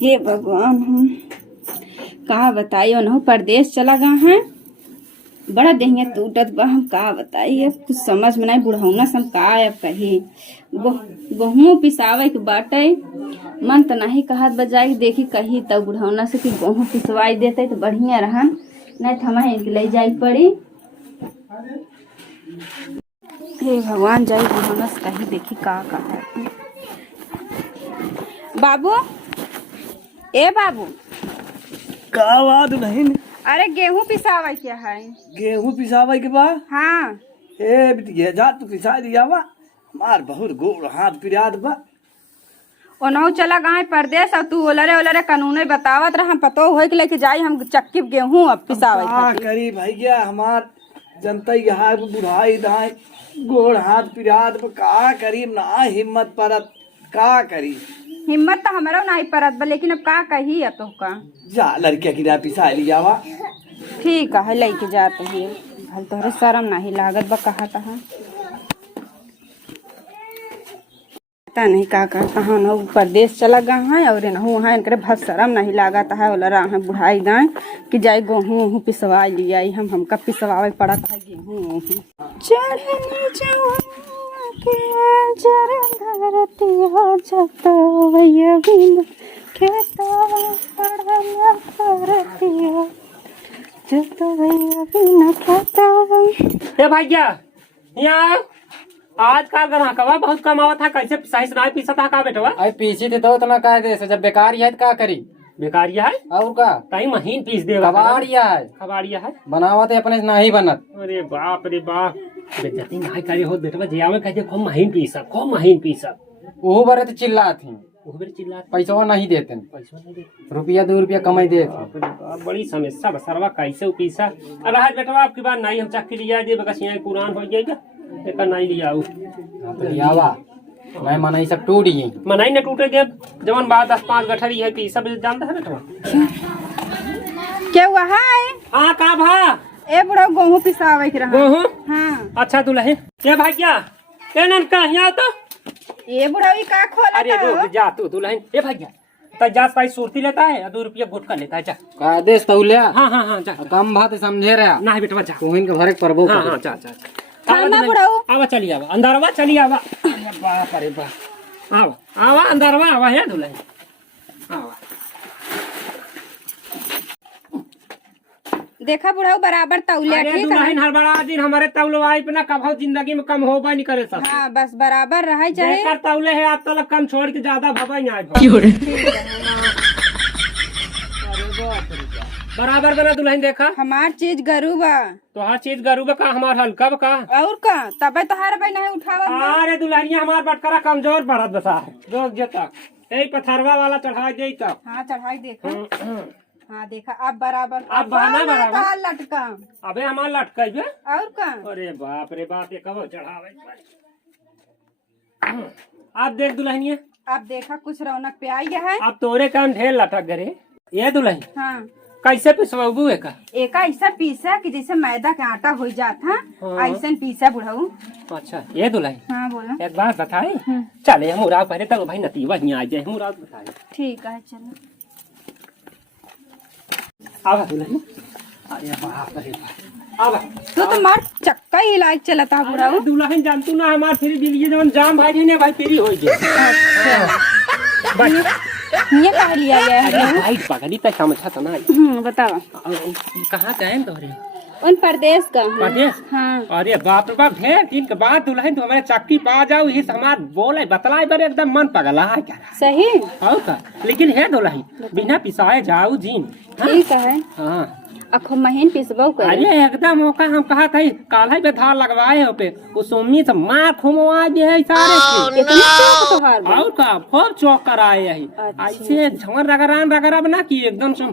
हे भगवान, हम का बताइयो न, परदेश चला गए हैं। बड़ा देहिया टूटत बा, हम का बताइए, कुछ समझ में नहीं। बुढ़ौना से हम का अब कही। गेहूँ पिसावे के बाटे, मन तो नहीं कहत बजाई देखी कही तब बुढ़ौना से कि गेहूँ पिसवाई देते तो बढ़िया रहन, नहीं तो हमें इनके ले जाई पड़ी। हे भगवान, जाई बुढ़ौना से कही देखी का है। बाबू, ए बाबू, का बात नहीं। अरे गेहूँ पिसावा क्या है? गेहूं पिसावे के बाद हाँ, ए बिटिया जा तू पिसा दिया बा, हमार बहुत गोड़ हाथ पिरात बा। ओनहु चला गए परदेश और तू ओलरे ओलरे कानून बतावत रहा। हम पतो हो के लेके जाई हम चक्की गेहूँ अब पिसावे का खातिर। करी भैया, हमार जनता यहाँ बुढ़ाई दाई गोड़ हाथ पिरात बा, का करी ना हिम्मत परत, का करी। हिम्मत तो हमारा नहीं परत बा, लेकिन अब का कही अब तो का। जा लड़किया की पिसा लिया बा। ठीक है, लेके जाते ही। भल तोहरे शर्म नहीं लागत बा, कहा तहा पता नहीं का कहाँ न परदेश चला गए हैं और नहू वहाँ इनके भल शर्म नहीं लागत है। ओलरा है बुढ़ाई दाए कि जाए गेहूँ पिसवा लिया, हमका पिसवावे पड़त है गेहूँ। चढ़नी जवाना के जरन धरती हो जतो भैया बिन खेतवा पड़ल करती हो जतो भैया बिन खेतवा। ए भैया, यहाँ आज का गना कवा बहुत कमावा था, कैसे सही से नहीं पीसा था का बेटवा? अरे पीछे थे तो इतना कह दे, जब बेकार है तो का करी। बेकारिया है और का कहीं महीन पीस देगा। कबाड़िया है, खबाड़िया है। बनावत है अपने से नहीं बनत। अरे बाप रे बाप, बेइज्जती नहीं करे हो बेटवा। जियावे कहते खूब महीन पीसा, खूब महीन पीसा। वो बरे तो चिल्ला थी, वो बेर चिल्ला पैसा नहीं देते, पैसा नहीं दे। रुपया 2 रुपया कमाई देते। बाप रे बाप, बड़ी समस्या बसरवा कैसे वो पीसा। अरे आज बेटवा आपकी बात नहीं, हम चक्की लिया दे बस यहाँ पुरान हो जाएगा, एक नहीं लिया लियावा मैं मनाई सब टूट गई। मनाई न टूटे दे जवन बात 10-5 गठरी है कि सब जानता है बेटवा। क्या हुआ है? हाँ का भा ए बुढ़ा गेहूँ पिसावे के रहा। गेहूँ? हाँ। अच्छा दुल्हन ये भाई क्या केनन का यहाँ तो ये बुढ़ा भी का खोला? अरे रुक जा तू दुल्हन। ये भाई क्या तो जा भाई सुरती लेता है 2 रुपया गुटका लेता है। जा का देश तौलिया। हाँ हाँ हाँ जा कम बात समझे रहा ना बेटवा जा तू इनके भरे परबो। हाँ हाँ जा जा खाना बुढ़ाऊ आवा चली आवा अंदरवा चली आवा। अरे बाप अरे बाप आवा आवा अंदरवा आवा है दुल्हन आवा। देखा बुढ़ाऊ बराबर तौलिया। अरे ठीक है। दुल्हन हर बड़ा दिन हमारे तौलवाई पे ना कभी जिंदगी में कम होबा नहीं करे सब। हाँ बस बराबर रहा चाहे। जेकर तौले है आज तक कम छोड़ के ज्यादा भवा नहीं आए। बराबर बना दुल्हन। देखा हमार चीज गरू बा तो हर चीज गरूब का हमार हल्का का और का तबे तो हर भाई नहीं उठावत बा। अरे दुल्हनिया हमार बटकरा कमजोर पड़त बसा रोक जे तक यही पथरवा वाला चढ़ा दे तक। हाँ चढ़ाई देखा। हाँ देखा अब बराबर। अब बहाना बराबर। का लटका अबे हमार लटके और का। अरे बाप रे बाप, ये कब चढ़ावे। अब देख दुल्हनिया, अब देखा कुछ रौनक पे आई है। अब तोरे कान ढेर लटक गए। ये दुल्हन हाँ कैसे पिसवाबू है का? एक ऐसा पीसा कि जैसे मैदा के आटा हो जाता हाँ। ऐसा पीसा बुढ़ाऊ। अच्छा ये दुल्हन हाँ बोलो। एक बात बताए, चले हम उराव पहले तक भाई नतीवा ही आ जाए। हम उराव बताए ठीक है चलो। आवा दुल्हन। अरे बाप रे बाप आवा। तो मार चक्का ही इलाज चलता बुढ़ाऊ। अरे दुल्हन जानतू ना हमार फिर दिल्ली जवन जाम भाई ने भाई तेरी हो गई। ये कहा लिया गया है? भाई पगड़ी तक समझा तो ना। बताओ कहाँ गए तोरे? उन परदेश का हूँ। परदेश? हाँ। अरे बाप रे बाप, ढेर दिन के बाद दुल्हन तो हमारे चक्की पा जाओ ही हमार बोले बतलाए बारे एकदम मन पगला है क्या सही और का। लेकिन है दुल्हन बिना पिसाए जाओ जीन। ठीक है। हाँ अखो महीन पिसबो कर। अरे एकदम होका हम कहा था काला पे धार लगवाए हो पे वो सोमनी से मार खुमवा दे है सारे के। इतनी चौक तोहार बा? और का खूब चौक कराए है। अच्छा। ऐसे झमर रगड़ा बना कि एकदम से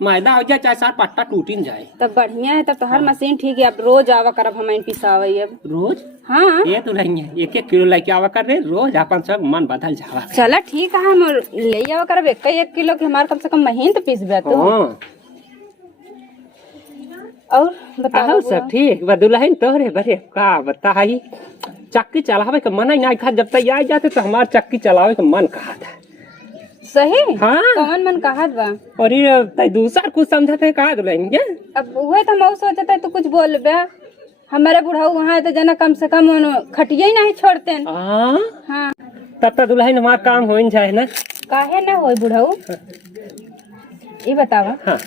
मैदा हो जाए चाहे सार पट्टा टूट जाए। तब बढ़िया है, तब तो हर मशीन ठीक है। अब रोज आवा करब हम पिसावे अब। रोज? हाँ ये तो नहीं है, 1-1 किलो लेके आवा कर रहे रोज अपन सब मन बदल जावा। चला ठीक है, हम ले आवा करब 1 किलो के। हमारे कम से कम महीन तो पिसबे तो। और बताओ सब ठीक बा दुल्हन तोहरे बरे का बताई। चक्की चलावे के मन नहीं खा, जब तक आ जाते तो हमार चक्की चलावे के मन कहा था। सही हाँ। कौन मन कहत बा? अरे तय दूसर कुछ समझते है का दुल्हन के? अब वही तो हम सोचत है तू कुछ बोल बे। हमारे बुढ़ऊ वहाँ है तो जना कम से कम खटिया ही नहीं छोड़ते। हाँ तब तक दुल्हन हमारा काम हो जाए ना। काहे ना होई बुढ़ऊ? ये बतावा हाँ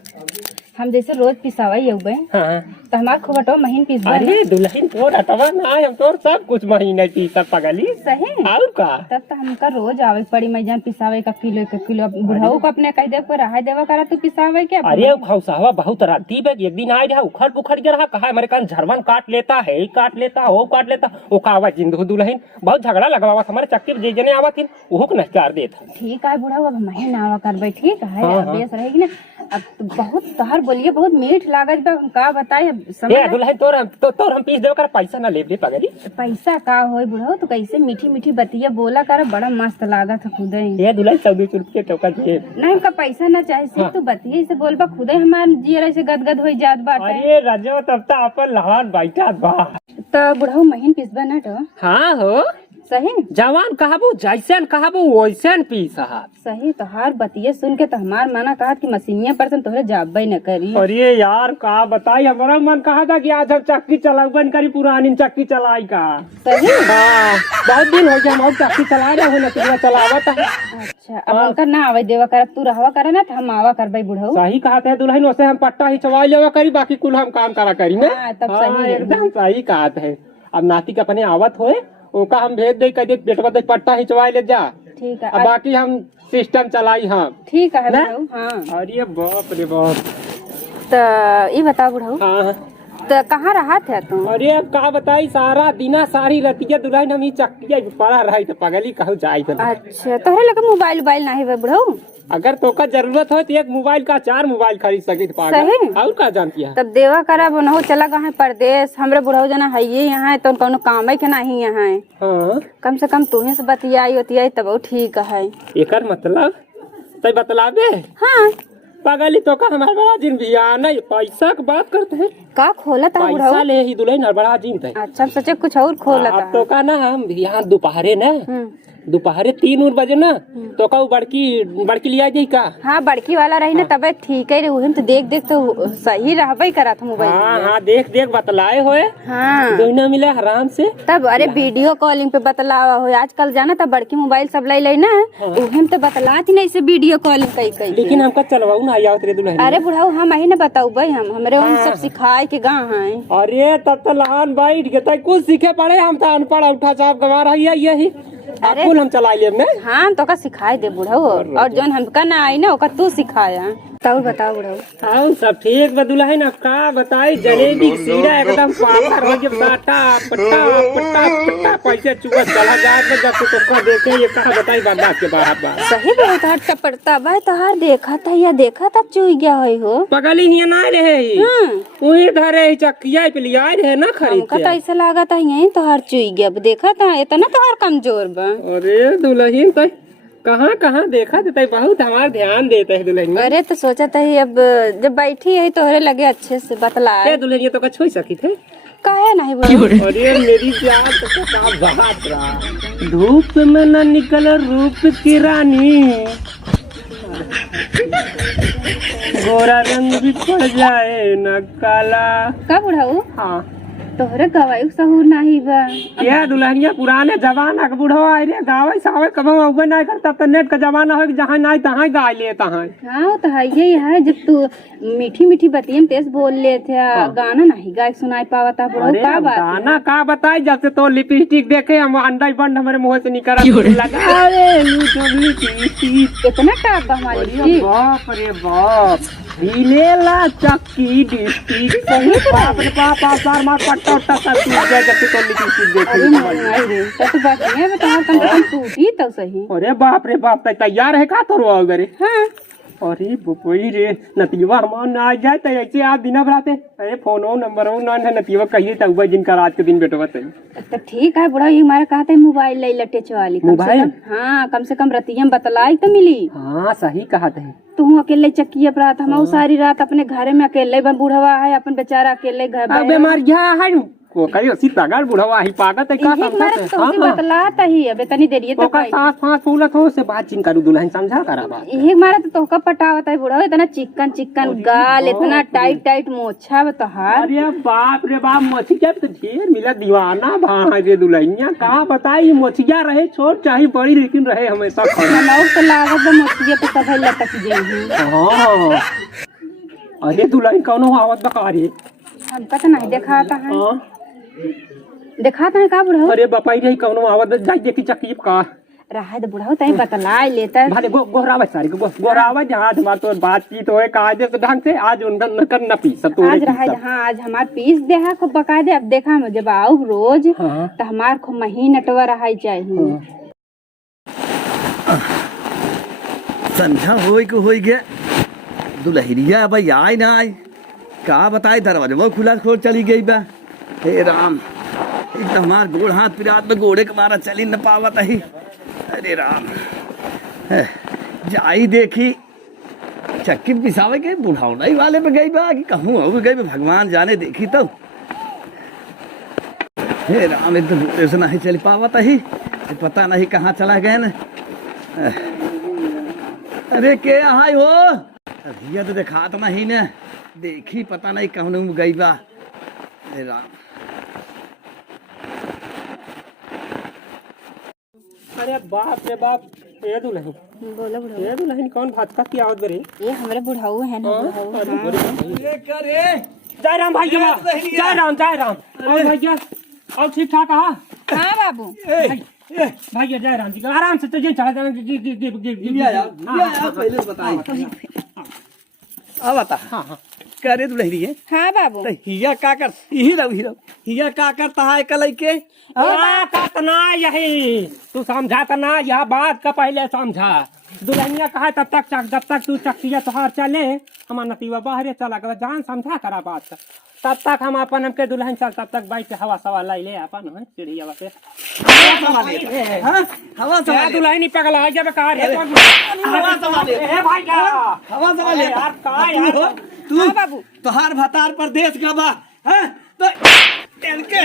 हम जैसे रोज पिसावा हुए हाँ। तो हमार खुबटो महीन पिसवा अरे दुल्हन तोर हटवा ना हम तोर सब कुछ महीने की सब पगली। सही और का? तब तो हमका रोज आवे पड़ी मैं जन पिसावे का किलो बुढ़ऊ को अपने कह दे को रहा देवा करा तू पिसावे के। अरे खौसावा बहुत राती पे एक दिन आए रहा उखड़ पुखड़ के रहा कहा हमारे कान झरवन काट लेता है काट लेता हो काट लेता वो कहा जिंदू दुल्हन बहुत झगड़ा लगवा हमारे चक्की जे जने आवा थी वो को नकार देता। ठीक है बुढ़ऊ अब मैं नावा करबे ठीक है। हाँ, अब बेस रहेगी ना। अब तो बहुत तोहर बोलिए बहुत मीठ लागत बा हम का बताए अब ए दुल्हन तोर हम पीस देव कर पैसा ना लेब रे पगली। पैसा का होई बुढ़ऊ तो कैसे मीठी मीठी बतिया बोला कर बड़ा मस्त लागत है खुदे। ए दुल्हन 14 रुपये टोका दे। नहीं हमका पैसा ना चाहिए सिर्फ तू बतिया से बोलबा खुदे हमार जियर से गदगद हो जात बाटे। अरे रजो तब तो अपन लहान बैठा बा। तो बुढ़ऊ महीन पिसबा ना तो हाँ हो सही जवान कहबो जैसन कहबो वैसन पीस हाथ। सही तोहार बतिया सुन के तो हमार माना कहा कि मशीनिया पर तोहरे जाबे न करी। अरे यार का बताई हमारा मन कहा था कि आज हम चक्की चलावन करी पुरानी चक्की चलाई का। सही हाँ बहुत दिन हो गया हम चक्की चला रहे हो ना चलावा था। अच्छा अब उनका ना आवे देवा कर तू रहवा करे ना तो हम आवा करबे बुढ़ऊ। सही कहा था दुल्हन वैसे हम पट्टा ही चवा लेवा करी बाकी कुल हम काम करा करी ना। हाँ, तब सही है। एकदम सही कहा है। अब नाती का अपने आवत होए ओका हम भेज दे कह दे बेटवा दे पट्टा ही चवा ले जा। ठीक है अब बाकी हम सिस्टम चलाई हम। ठीक है ना? बुढ़ऊ। हाँ अरे बाप रे बाप। तो ये बता बुढ़ऊ हाँ तो कहाँ रहा थे तू? अरे अब का बताई सारा दिना सारी रतिया दुल्हन हम ही चक्किया पड़ा रही तो पगली कहूँ जाई तो। अच्छा तोहरे लगे मोबाइल नहीं बे बुढ़ऊ? अगर तोका जरूरत हो तो एक मोबाइल का 4 मोबाइल खरीद सके सही? और का जानती है? तब देवा करा बनहु चला गए परदेश हमरे बुढ़ऊ जना है ये यहाँ है तो कोनो काम है के नहीं यहाँ है। हाँ कम से कम तू ही से बतियाई होतियाई तब ठीक है। एकर मतलब तय बतलाबे। हाँ पगली तो का हमारे बड़ा जिन भी नहीं पैसा की बात करते हैं का खोला था पैसा बुढ़ऊ? ले ही दुल्हन बड़ा जिन थे। अच्छा सोचे कुछ और खोला अब था। तो का ना हम यहाँ दोपहरे ना दोपहरे 3 बजे ना तो का बड़की लिया जाई का। हाँ बड़की वाला रही ना तबे ठीक है रे तो देख देख तो सही रहबे करा था मोबाइल। हाँ हाँ देख देख बतलाए होए हाँ दोनों मिले आराम से। तब अरे वीडियो कॉलिंग पे बतलावा हो आजकल जाना तब बड़की मोबाइल सब ले ना उहेम तो बतलात नहीं से वीडियो कॉलिंग कई लेकिन हमका चलवाऊ ना आया रे दुल्हन। अरे बुढ़ाऊ हम ही ना बताऊ भाई हमरे उन सब सिखाए के गाँव है। अरे तब तो लहान बैठ गए कुछ सीखे पड़े हम तो अनपढ़ उठा चाप गवा रही है यही। अरे कुल हम चला लिए ने। हाँ तो का सिखाए दे बुढ़ाऊ और जोन हमका ना आई ना ओका तू सिखाया। तब बताओ बुढ़ाऊ। हाँ सब ठीक बदुला है ना का बताई जलेबी सीरा एकदम पाथर हो गया पट्टा पट्टा पट्टा पट्टा पैसे चुका चला जाए तो जब तो का देखे ये कहा बताई बर्दाश्त के बाहर बात। सही बहुत हट टपड़ता भाई तोहार देखा था चुई गया हो पगली ही ना रहे वही धरे चक्किया पे लिया रहे ना खरीद हमका तो ऐसा लगा था यही तोहार चुई गया देखा था इतना तोहार कमजोर बा। अरे दुल्हन तो कहाँ देखा देते बहुत हमारा ध्यान देते है दुल्हन। अरे तो सोचा था अब जब बैठी है तोहरे लगे अच्छे से बतला दुल्हन ये तो का छोड़ सकी थे काहे नहीं बोल। अरे मेरी जान तो का बात रहा धूप में न निकल रूप की रानी गोरा रंग भी पड़ जाए न काला। का बुढ़ाऊ हाँ तोहरे गवाई सहूर नहीं बा। क्या दुल्हनिया पुराने जमाना का बुढ़वा आई रे गावे सावे कब उबे नहीं करता तो नेट का जमाना हो जहाँ नहीं तहाँ गा लेता है। हाँ तो है यही है जब तू मीठी मीठी बतियन तेज बोल ले थे गाना नहीं गाय सुनाई पावा था बुढ़ऊ का बात गाना का बताई जब से तो लिपस्टिक देखे हम अंडा बंद हमारे मुंह से निकल लगा। अरे लिपस्टिक इतना टाप बा हमारी बाप रे बाप हिलेला चक्की डिस्ट्रिक्ट सही बाप रे बाप आसार मार पट्टा उट्टा सब टूट गया जब से तो लिपस्टिक देखे। तो बतिया बता कम से कम टूटी तो सही। अरे बाप रे बाप तैयार है का तो रो अरे। हाँ अरे बुकोई रे नतीवा हमार ना आ जाए तो ऐसे आप दिन भराते अरे फोनो नंबर ना नतीवा कहिए तब जिनका रात के दिन बेटवा सही। तो ठीक है बुढ़ा ये हमारा कहते है मोबाइल ले लटे चवाली मोबाइल। हाँ कम से कम रतियम बतलाई तो मिली। हाँ सही कहा थे तू अकेले चक्की पर रात हम सारी रात अपने घर में अकेले बुढ़वा है अपन बेचारा अकेले घर बीमारिया है वो कहियो सी तगड़ बुढ़वा ही पागत है का एक मारे समझते तो बतलाता ही अबे तनी देरिए तो ओकर सांस फांस फूलत हो से बात चिन करू दुल्हन समझा करा बात एक मारे तो तोहका पटावत है बुढ़ा इतना चिकन चिकन गाल इतना टाइट टाइट मोछा बतहार अरे बाप रे बाप मोछिया तो ढेर मिला दीवाना भाई रे दुल्हनिया का बताई मोछिया रहे छोट चाहे बड़ी लेकिन रहे हमेशा खड़ा लोग तो लागत मोछिया पे सब लटक जाई हां अरे दुल्हन कौनो आवत बका रे हमका तो नहीं दिखाता है दिखाता है का बुढ़ा अरे बापाई रे कौनो आवत जाई देखी चक्की का रहा तो बुढ़ा तई बतला लेता भाले गोरावा सारी गोरावा जहाज मार तो बातचीत होए कायदे से ढंग से आज उनका नकर न पी सब आज रहा जहाँ आज हमार पीस देहा को बका दे अब देखा मुझे बाऊ रोज तो हमार को महीनटवा रहा चाहिए संझा होई गया दुल्हनिया भाई आए ना आए का बताए दरवाजा खुला खोल चली गई बा हे राम एकदम हमार गोड़ हाथ पिरात में गोड़े के मारा चली न पावत ही अरे राम जाई देखी चक्की पिसावे के बुढ़ाउनाई वाले पे गई बा कि कहूँ हो गई भगवान जाने देखी तो हे राम एकदम बूढ़े से नहीं चली पावत ही पता नहीं कहाँ चला गए न अरे के आई हो भैया तो देखा तो नहीं ने देखी पता नहीं कहूँ गई बा हे राम अरे बाप रे बाप ये दुल्हन बोलो बुढ़ा ये दुल्हन कौन भात का की आवत बरे ये हमारे बुढ़ाऊ है ना बुढ़ाऊ ये करे जय राम भैया जय राम और भैया और ठीक ठाक हा हाँ बाबू भैया जय राम जी आराम से चलिए चला जाना पहले बताइए अब बता हाँ करे दुल्हनी है हाँ बाबू तो हिया का कर हिया का करता है कल के कतना यही तू समझा तना यह बात का पहले समझा दुल्हनिया कहा जब तक तू चक्किया तुहार चले हमार नतीवा बाहरे चला गया जान समझा करा बात तब तक हम अपन हमके दुल्हन चल तब तक बैठ के हवा सवा ले अपन चिड़िया से हवा सवा दुल्हनी पगला है जब कार है हवा सवा ले भैया हवा सवा ले यार का यार तू बाबू तोहार भतार प्रदेश का बा हैं तो के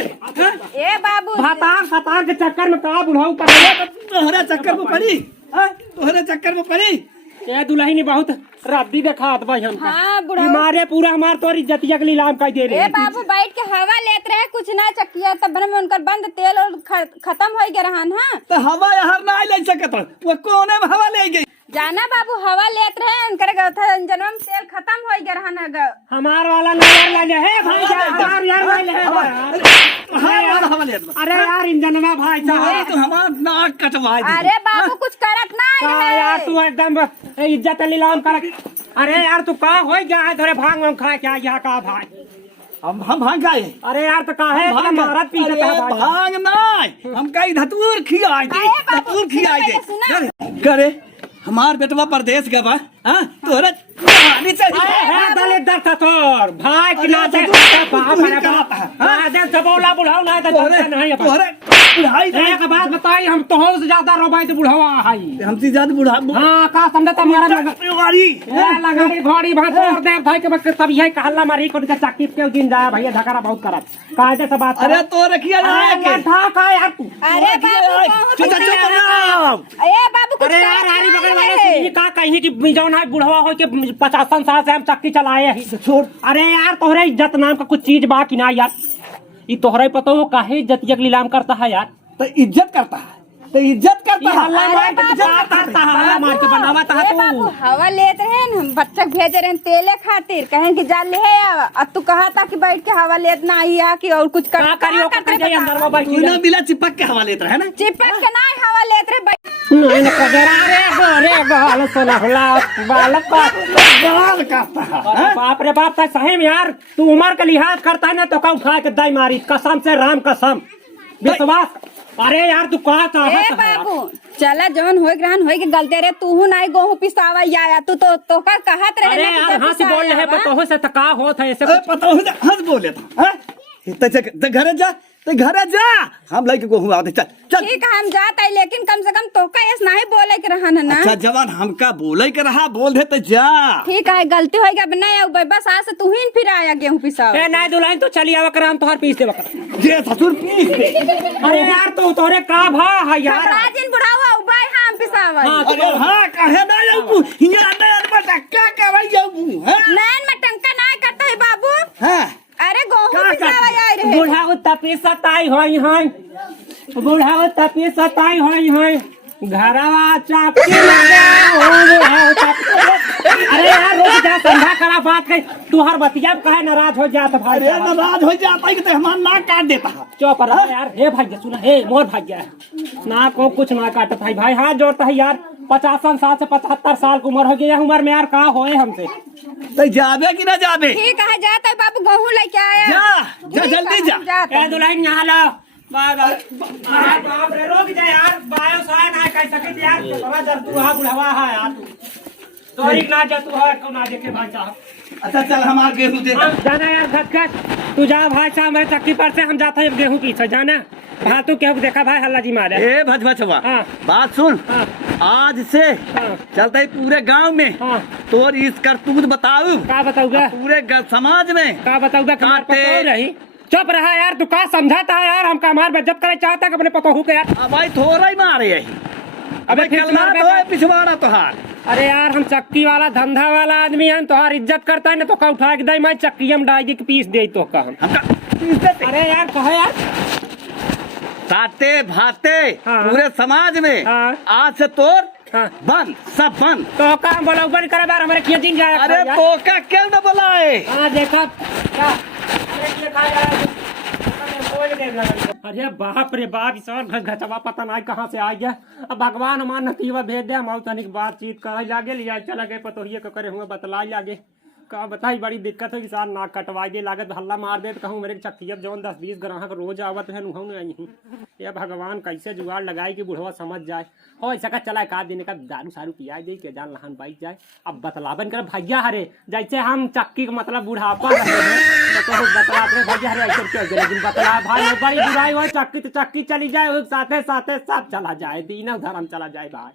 ए बाबू भतार के चक्कर में का बुढ़ाऊ पड़े तोहरा चक्कर में पड़ी हैं तोहरा चक्कर में पड़ी ये दुल्हनी बहुत रद्दी दिखात भाई हम हाँ बुढ़ाऊ हमारे पूरा हमार तो इज्जतिया के नीलाम कर दे ए रहे बाबू बैठ के हवा लेते रहे कुछ ना चक्किया तब में उनकर बंद तेल और खत्म हो गया रहन हाँ तो हवा यहाँ ना ले सकत वो कोने में हवा ले गई जाना बाबू हवा लेते रहे उनकर इंजन में तेल खत्म हो गया रहन हमार वाला नजर लगे है भाई यार यार ले हवा ले अरे यार इंजन में भाई साहब तो हमार नाक कटवा दी अरे बाबू कुछ करत ना यार तू एकदम इज्जत नीलाम कर अरे यार तू का हो गया है थोड़े भांग में खा क्या यहाँ का भाई हम भांग गए अरे यार तो का है महाराज पी भांग नहीं हम कई धतूर खियाई दे धतूर खियाई दे करे हमार बेटवा प्रदेश का बा हां तोरे जवानी चाहिए दले दर तोर भाई की ना दे बाप रे बाप हां दे सबोला बुढ़ाऊ ना तो नहीं तोरे बुढ़ाई दे एक बात बताई हम तो से ज्यादा रोबाई तो बुढ़ावा हाई हमसे ज्यादा बुढ़ा हां का समझ तुम्हारा लगाड़ी लगाड़ी घोड़ी भात और दे भाई के बस तब यही कहला मारी को के चक्की के दिन जा भैया धकरा बहुत करत कायदे से बात अरे तो रखिया ना के था का यार तू अरे बाबू चुप ए बाबू कुछ अरे यार आरी बगल वाले से ये का कहीं कि जौन है बुढ़वा हो के 50 साल से हम चक्की चलाए हैं छोड़ अरे यार तोहरे इज्जत नाम का कुछ चीज बा कि ना यार ये तोहरे पता हो काहे इज्जत यक नीलाम करता है यार तो इज्जत करता है तो इज्जत करता है हल्ला मार के इज्जत करता है हल्ला मार के बनावा ता ए बाबू हवा लेते रहे हम बच्चा भेजे रहे तेले खातिर कहें कि जा ले आवा अब तू कहा था कि बैठ के हवा लेत ना आई आ कि और कुछ कर का करियो का जाए अंदर में बैठ तू ना बिला चिपक के हवा लेता है ना चिपक के ना हवा लेते रहे नहीं न कजरा रे गाल सोलहला बालक का गाल काटता है अरे बाप रे बाप सही में यार तू उम्र का लिहाज करता है ना तो का उठा के दाई मारी कसम से राम कसम विश्वास अरे यार तू कहा ए बाबू चला जवन होई ग्रहण होई के गलते रे तू नहीं गोहू पिसावा आया तू तो का कहत रहे अरे यार हंस बोल रहे पतोह से तका होत है ऐसे पता हो हंस बोले था हैं तो घरे जा तो घरे जा, हम लड़के को हुआ चल चल। ठीक है हम जात है, लेकिन कम से कम तो का ऐसा नहीं बोले के रहन है ना। अच्छा जवान हमका बोले के रहा, बोल दे तो जा। ठीक है गलती हो गया, अब नहीं अब बस आज से तू ही फिर आया गेहूं पिसाव। ए नहीं दुल्हन तो चली आवा कर, हम तोहर पीस देवा कर। जे ससुर पीस दे। अरे यार तो तोरे का भा है यार। राजिन बुढ़ावा उबाई हम पिसावा। हाँ, अरे हाँ कहे ना जाऊ, हिया नयन में टक्का करई जाऊ। हां नैन में टंका नहीं करता है बाबू। हां अरे गेहूं पिसावा आए रहे। बूढ़ा वो तपीसत आई होई है, बूढ़ा वो तपीसत आई होई है, घरवा चापी लगा हो बूढ़ा तपीसत। अरे यार रोज जा संधा करा बात कही, तू हर बतिया कहे नाराज हो जात भाई। अरे नाराज हो जाता है कि तो हमारा नाक काट देता है। चुप रहा यार। हे भाई सुना, हे मोर भाग्य ना को कुछ ना काटत है भाई, हाथ जोड़ता है यार। 50 साल से 75 साल की उम्र हो गई, उम्र में यार का होए हमसे। तो जाबे कि ना जाबे? ठीक है जाता है बाबू, गेहूं लेके आया। जा जल्दी जा। ए दुल्हन यहाँ लो। बाप रे रोक जा यार, बायो साय ना कह सके यार। बड़ा जर तू हा बुढ़वा है यार, तोरी ना जा तू है को ना देखे भाई साहब। अच्छा चल हमार गेहूं दे। हम जाना यार घटघट, तू जा भाई साहब मेरे चक्की पर से हम जाते हैं गेहूं पीछे जाना। हाँ तू क्या देखा भाई हल्ला जी मारे। ए भजभचवा हाँ। बात सुन, हाँ। आज से हाँ। चलते ही पूरे गांव में हाँ। तोर इस करतूत बताऊ। का बताऊगा? पूरे समाज में का बताऊगा? कमार काटे। पतो रही। चुप रहा यार, तू का समझाता है यार, हम कमार बेइज्जत करे चाहता कि अपने पतो हूँ के यार। अब भाई थोड़ा ही मारे यही। अबे फिर कलमा मार तो है पिछवाड़ा तोहार। अरे यार हम चक्की वाला धंधा वाला आदमी है, तोहार इज्जत करता है ना, तो का उठा के दे मैं चक्की हम डाल के पीस दे तो का हम। हमका पीस देते। अरे यार कहे यार ताते भाते हाँ। पूरे समाज में हाँ। आज से तोर हाँ। बंद, सब बंद। तो का हम बोला ऊपर करे बार हमारे किया दिन जाए। अरे तो का क्यों न बुलाए? हाँ देखा क्या? अरे ये खा जा रहा है। अरे बाप रे बाप, इस और घचवा पता नहीं कहाँ से आ गया। अब भगवान हमार नतीवा भेज दे, हम तनिक बातचीत करे लागे, लिया चला गए पतोहिए करे हुए बतला लागे। का बताई बड़ी दिक्कत है, किसान नाक कटवाई दे लागत हल्ला मार दे तो कहूँ मेरे चक्की जौन 10-20 ग्राहक रोज आवत है नुहू नहीं। ये भगवान कैसे जुगाड़ लगाई कि बुढ़वा समझ जाए। हो ऐसा का चला एक आध दिन का दारू सारू पिया दे के जान लहान बाइक जाए। अब बतलावन कर भैया हरे, जैसे हम चक्की का मतलब बुढ़ापा रहे हैं तो बतला अपने भैया हरे ऐसे क्यों, लेकिन बतला भाई बड़ी बुराई हो चक्की तो चक्की चली जाए, साथे साथे सब चला जाए, तीनों धर्म चला जाए भाई।